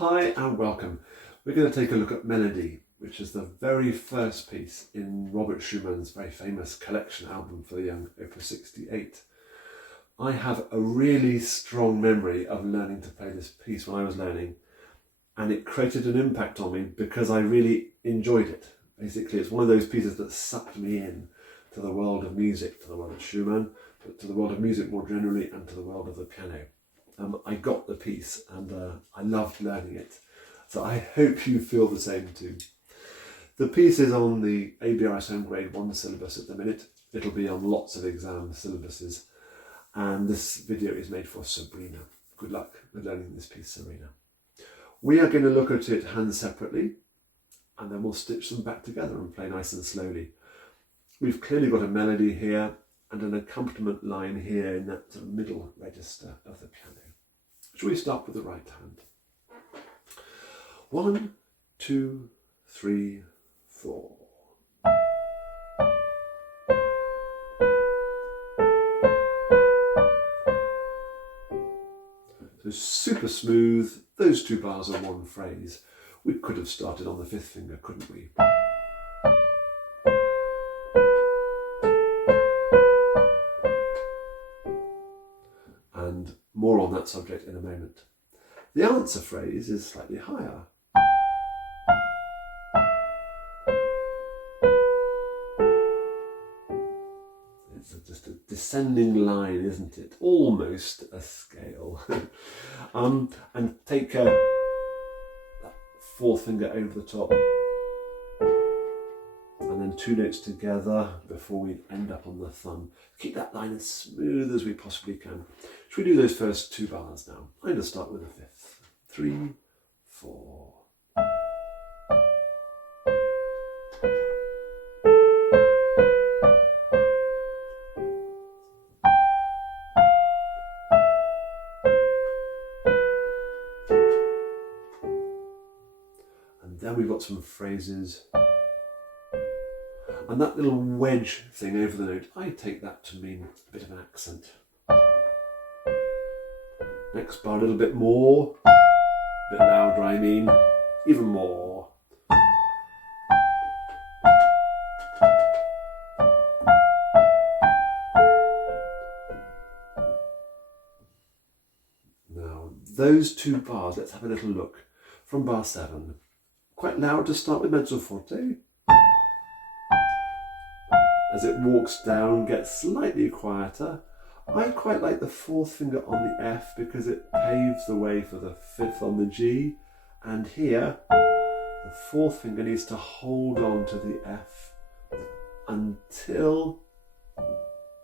Hi and welcome. We're going to take a look at Melodie, which is the very first piece in Robert Schumann's very famous collection album for the young, op.68. I have a really strong memory of learning to play this piece when I was learning, and it created an impact on me because I really enjoyed it. Basically, it's one of those pieces that sucked me in to the world of music, to the world of Schumann, but to the world of music more generally, and to the world of the piano. I got the piece and I loved learning it. So I hope you feel the same too. The piece is on the ABRSM Grade 1 syllabus at the minute. It'll be on lots of exam syllabuses. And this video is made for Sabrina. Good luck with learning this piece, Sabrina. We are going to look at it hands separately, and then we'll stitch them back together and play nice and slowly. We've clearly got a melody here and an accompaniment line here in that middle register of the piano. Shall we start with the right hand? 1, 2, 3, 4. So super smooth, those two bars are one phrase. We could have started on the fifth finger, couldn't we? And more on that subject in a moment. The answer phrase is slightly higher. It's just a descending line, isn't it? Almost a scale. And take that fourth finger over the top, and then two notes together before we end up on the thumb. Keep that line as smooth as we possibly can. Should we do those first two bars now? I'm going to start with the fifth. 3, 4. And then we've got some phrases. And that little wedge thing over the note, I take that to mean a bit of an accent. Next bar a little bit more, a bit louder I mean, even more. Now those two bars, let's have a little look. From bar 7, quite loud to start with, mezzo forte. As it walks down, gets slightly quieter. I quite like the fourth finger on the F because it paves the way for the fifth on the G. And here, the fourth finger needs to hold on to the F until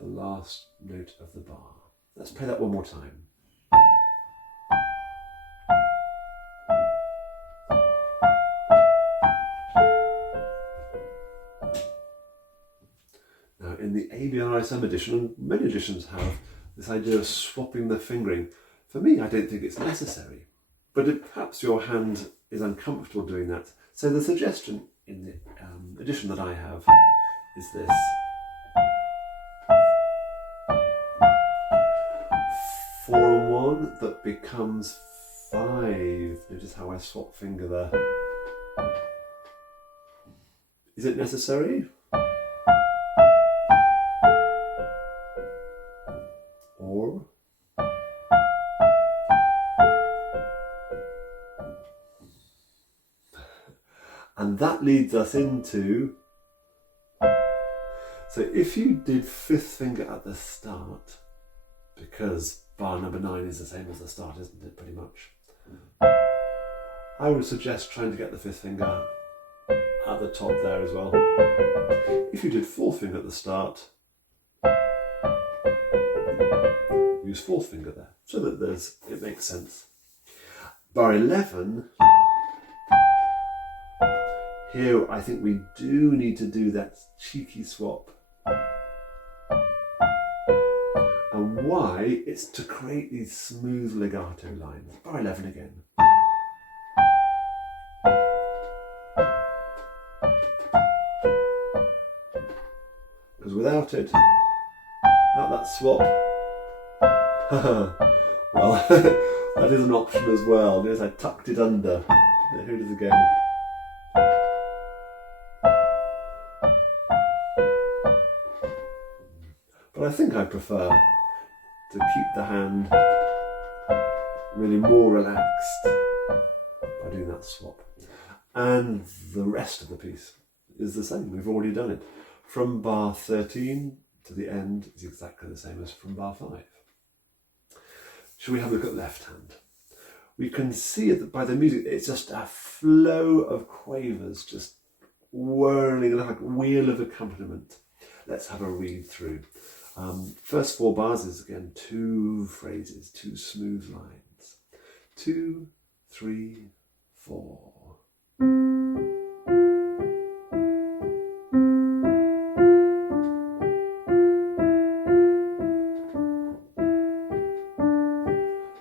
the last note of the bar. Let's play that one more time. In the ABRSM edition, and many editions have this idea of swapping the fingering. For me, I don't think it's necessary, but perhaps your hand is uncomfortable doing that. So the suggestion in the edition that I have is this. 4 and 1 that becomes 5. Notice how I swap finger there. Is it necessary? And that leads us into, so if you did fifth finger at the start, because bar number 9 is the same as the start, isn't it, pretty much? I would suggest trying to get the fifth finger at the top there as well. If you did fourth finger at the start, use fourth finger there, so that it makes sense. Bar 11, here I think we do need to do that cheeky swap. And why? It's to create these smooth legato lines. Bar 11 again. Because without it, without that swap, well, That is an option as well. Notice I tucked it under. Here it is again. But I think I prefer to keep the hand really more relaxed by doing that swap. And the rest of the piece is the same. We've already done it. From bar 13 to the end is exactly the same as from bar 5. Shall we have a look at left hand? We can see it by the music, it's just a flow of quavers just whirling like a wheel of accompaniment. Let's have a read through. First 4 bars is again 2 phrases, 2 smooth lines. 2, 3, 4.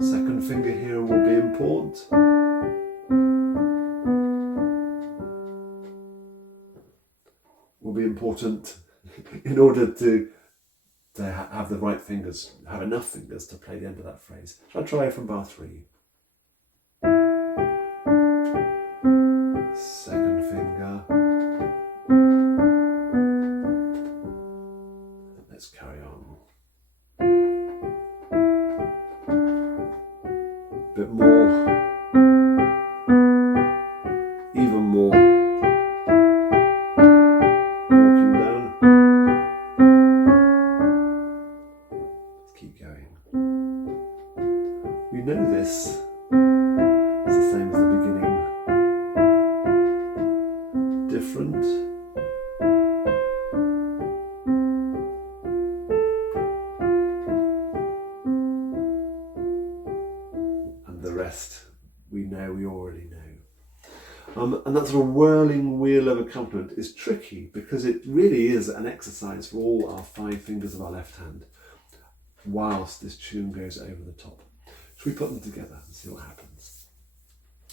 Second finger here will be important. Will be important in order to have the right fingers, have enough fingers to play the end of that phrase. Shall I try from bar 3? Second finger. Let's carry on. A bit more. Even more. Walking down. Let's keep going. We know this. It's the same as the beginning. Different. And the rest we already know. And that sort of whirling wheel of accompaniment is tricky because it really is an exercise for all our 5 fingers of our left hand whilst this tune goes over the top. Should we put them together and see what happens?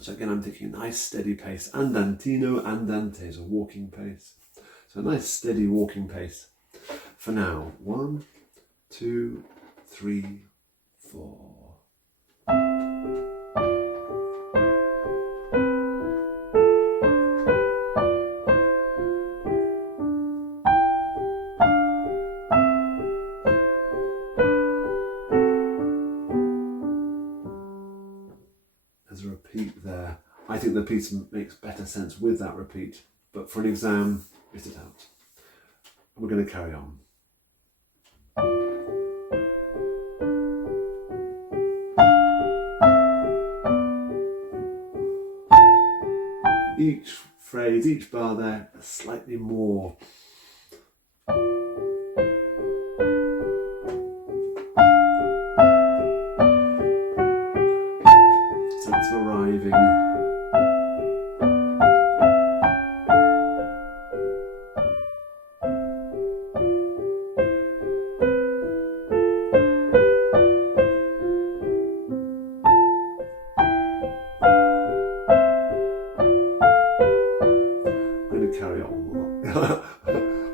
So again, I'm taking a nice steady pace, andantino, andante, so walking pace. So a nice steady walking pace. For now, 1, 2, 3, 4. There's a repeat there. I think the piece makes better sense with that repeat, but for an exam, get it out. And we're going to carry on. Each phrase, each bar there, slightly more. Sense of arriving.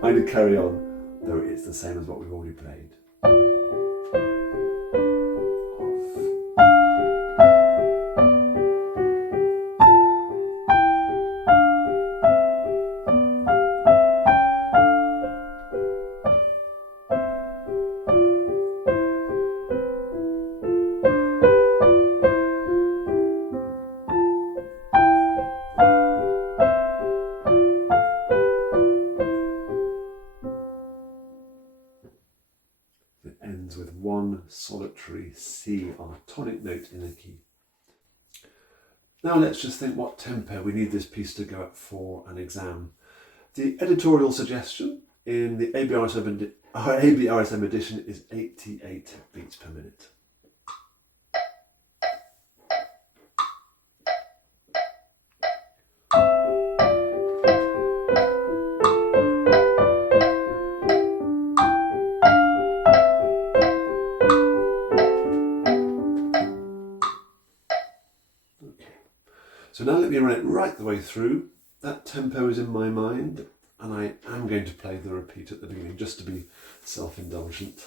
I'm going to carry on, though it's the same as what we've already played. It ends with one solitary C on a tonic note in a key. Now let's just think what tempo we need this piece to go at for an exam. The editorial suggestion in the ABRSM edition is 88 beats per minute. So now let me run it right the way through. That tempo is in my mind, and I am going to play the repeat at the beginning just to be self-indulgent.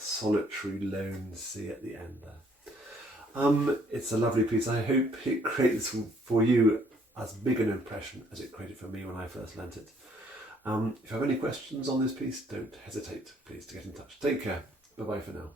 solitary lone C at the end there. It's a lovely piece. I hope it creates for you as big an impression as it created for me when I first learnt it. If you have any questions on this piece, don't hesitate, please, to get in touch. Take care. Bye-bye for now.